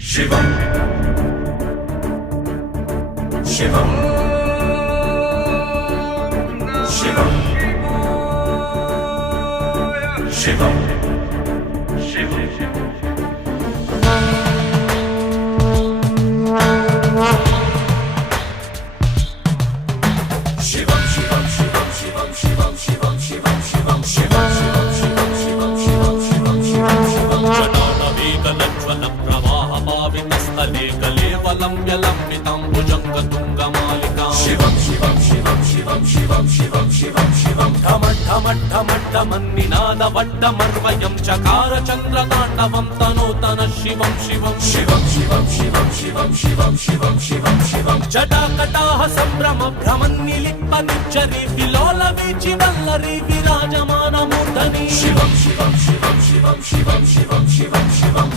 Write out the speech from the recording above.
शिवम शिवम शिवम शिवम शिवम प्रवाहपावितस्थले कलेवलम्ब्यलम्बिताम्बुजङ्गतुङ्गमालिकां शिवं शिवं शिवं शिवं शिवं शिवं शिवं शिवं ढमढमढमढमन्निनादवड्डमर्वयं चकार चन्द्रताण्डवं तनोतन शिवं शिवं शिवं शिवं शिवं शिवं शिवं शिवं शिवं शिवं जटाकटाः सम्भ्रम भ्रमन्निलिप्पनिच्चरी विलोलवीचि वल्लरी विराजमानमूर्धनि शिवं शिवं शिवं शिवं शिवं शिवं शिवं शिवं